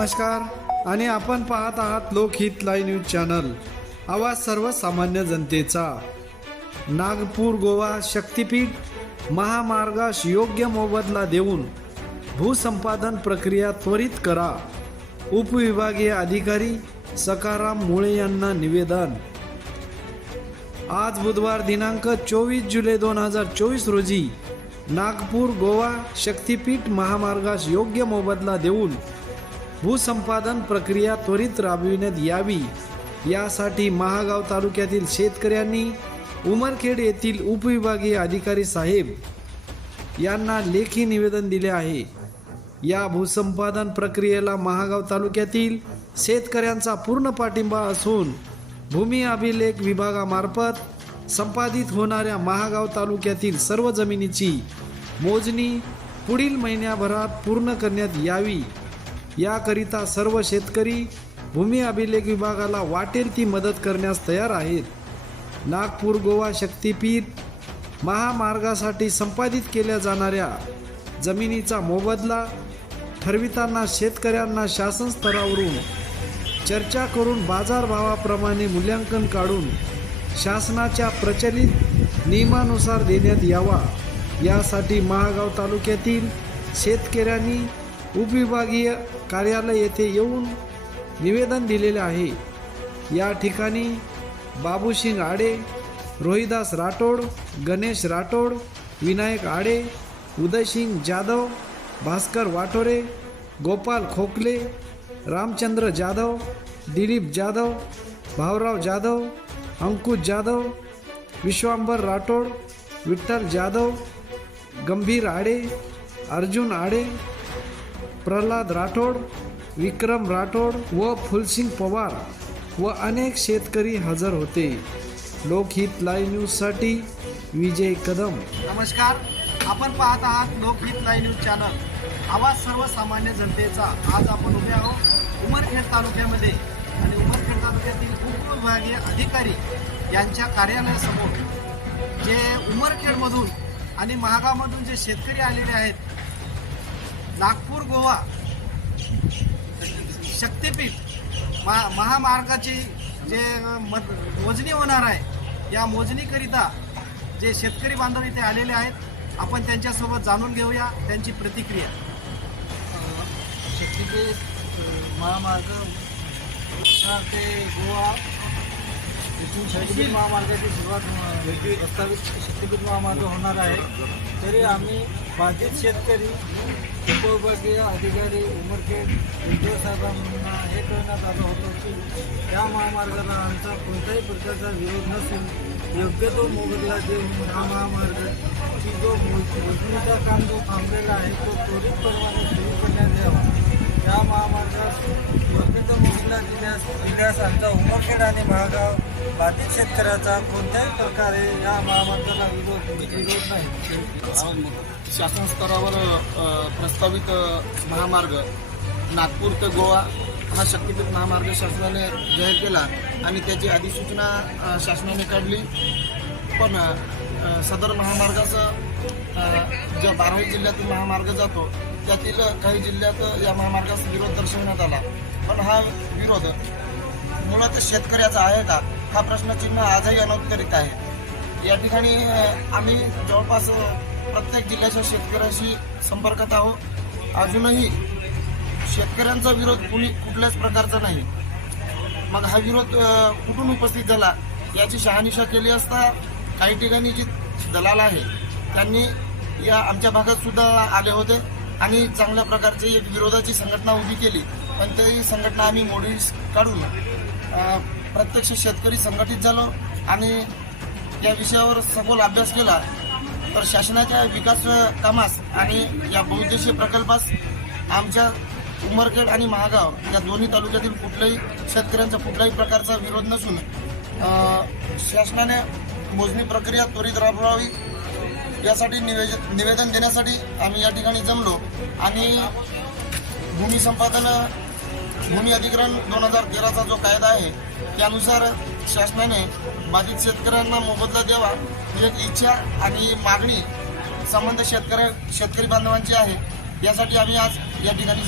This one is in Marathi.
नमस्कार. आणि आपण पाहत आहात लोकहित लाईव्ह न्यूज चॅनल. आवाज सर्वसामान्य जनतेचा. नागपूर गोवा शक्तिपीठ महामार्गास योग्य मोबदला देऊन भूसंपादन प्रक्रिया त्वरित करा. उपविभागीय अधिकारी सकाराम मुळे यांना निवेदन. आज बुधवार दिनांक चोवीस जुलै दोन हजार चोवीस रोजी नागपूर गोवा शक्तिपीठ महामार्गास योग्य मोबदला देऊन भूसंपादन प्रक्रिया त्वरित राबविण्यात यावी. यासाठी महागाव तालुक्यातील शेतकऱ्यांनी उमरखेड येथील उपविभागीय अधिकारी साहेब यांना लेखी निवेदन दिले आहे. या भूसंपादन प्रक्रियेला महागाव तालुक्यातील शेतकऱ्यांचा पूर्ण पाठिंबा असून भूमी अभिलेख विभागामार्फत संपादित होणाऱ्या महागाव तालुक्यातील सर्व जमिनीची मोजणी पुढील महिन्याभरात पूर्ण करण्यात यावी. याकरिता सर्व शेतकरी भूमी अभिलेख विभागाला वाटेल ती मदत करण्यास तयार आहेत. नागपूर गोवा शक्तिपीठ महामार्गासाठी संपादित केल्या जाणाऱ्या जमिनीचा मोबदला ठरविताना शेतकऱ्यांना शासन स्तरावरून चर्चा करून बाजारभावाप्रमाणे मूल्यांकन काढून शासनाच्या प्रचलित नियमानुसार देण्यात यावा. यासाठी महागाव तालुक्यातील शेतकऱ्यांनी उपविभागीय कार्यालय येथे येऊन निवेदन दिलेले आहे. या ठिकाणी बाबूसिंग आडे रोहिदास राठोड गणेश राठोड विनायक आडे उदयसिंग जाधव भास्कर वाटोरे गोपाल खोकले रामचंद्र जाधव दिलीप जाधव भाऊराव जाधव अंकुश जाधव विश्वांबर राठोड विठ्ठल जाधव गंभीर आडे अर्जुन आडे प्रल्हाद राठोड विक्रम राठोड व फुलसिंग पवार व अनेक शेतकरी हजर होते. लोकहित लाईव्ह न्यूजसाठी विजय कदम. नमस्कार. आपण पाहत आहात लोकहित लाईव्ह न्यूज चॅनल. आवाज सर्वसामान्य जनतेचा. आज आपण उभे आहोत उमरखेड तालुक्यामध्ये. आणि उमरखेड तालुक्यातील उपविभागीय अधिकारी यांच्या कार्यालयासमोर जे उमरखेडमधून आणि महागावमधून जे शेतकरी आलेले आहेत नागपूर गोवा. शक्तिपीठ महा महामार्गाची जे मद मोजणी होणार आहे या मोजणीकरिता जे शेतकरी बांधव इथे आलेले आहेत आपण त्यांच्यासोबत जाणून घेऊया त्यांची प्रतिक्रिया. शक्तीपीठ महामार्ग ते गोवा इथून शक्तीपीठ महामार्गाची सुरुवात म्हणजे प्रस्तावित शक्तीपीठ महामार्ग होणार आहे. तरी आम्ही बाधित शेतकरी उपविभागीय अधिकारी उमरखेड उद्धव साहेबांना हे करण्यात आलं होतं की या महामार्गाला आमचा कोणत्याही प्रकारचा विरोध नसून योग्य तो मोबदला देऊन हा महामार्गाची जो योजनेचा काम जो थांबलेला आहे तो त्वरित प्रमाणे सुरू करण्यात यावा. या महामार्गास योग्य तो दिल्यास दिल्यास आमचा उमरखेड आणि महागाव बाधित शेतकऱ्याचा कोणत्याही प्रकारे या महामार्गाला विरोध विरोध नाही. शासन स्तरावर प्रस्तावित महामार्ग नागपूर ते गोवा हा शक्तीपीठ महामार्ग शासनाने जाहीर केला आणि त्याची अधिसूचना शासनाने काढली. पण सदर महामार्गाचं ज्या बारावी जिल्ह्यातून महामार्ग जातो त्यातील काही जिल्ह्यात या महामार्गास विरोध दर्शवण्यात आला. पण हा विरोध मुळात शेतकऱ्याचा आहे का? हा प्रश्नचिन्ह आजही अनुत्तरित आहे. या ठिकाणी आम्ही जवळपास प्रत्येक जिल्ह्याच्या शेतकऱ्याशी संपर्कात आहोत. अजूनही शेतकऱ्यांचा विरोध कुणी कुठल्याच प्रकारचा नाही. मग हा विरोध कुठून उपस्थित झाला याची शहानिशा केली असता काही ठिकाणी जी दलाल आहे त्यांनी या आमच्या भागात सुद्धा आले होते. आणि चांगल्या प्रकारची एक विरोधाची संघटना उभी केली. पण ती संघटना आम्ही मोडी काढून प्रत्यक्ष शेतकरी संघटित झालो आणि या विषयावर सखोल अभ्यास केला. तर शासनाच्या विकास कामास आणि या बहुउद्देशीय प्रकल्पास आमच्या उमरखेड आणि महागाव या दोन्ही तालुक्यातील कुठल्याही शेतकऱ्यांचा कुठल्याही प्रकारचा विरोध नसून शासनाने मोजणी प्रक्रिया त्वरित राबवावी. यासाठी निवेदन निवेदन देण्यासाठी आम्ही या ठिकाणी जमलो. आणि भूमी संपादन भूमी अधिग्रहण दोन हजार तेराचा जो कायदा आहे त्यानुसार शासनाने बाधित शेतकऱ्यांना मोबदला द्यावा ही एक इच्छा आणि मागणी संबंध शेतकऱ्या शेतकरी बांधवांची आहे. यासाठी आम्ही आज या ठिकाणी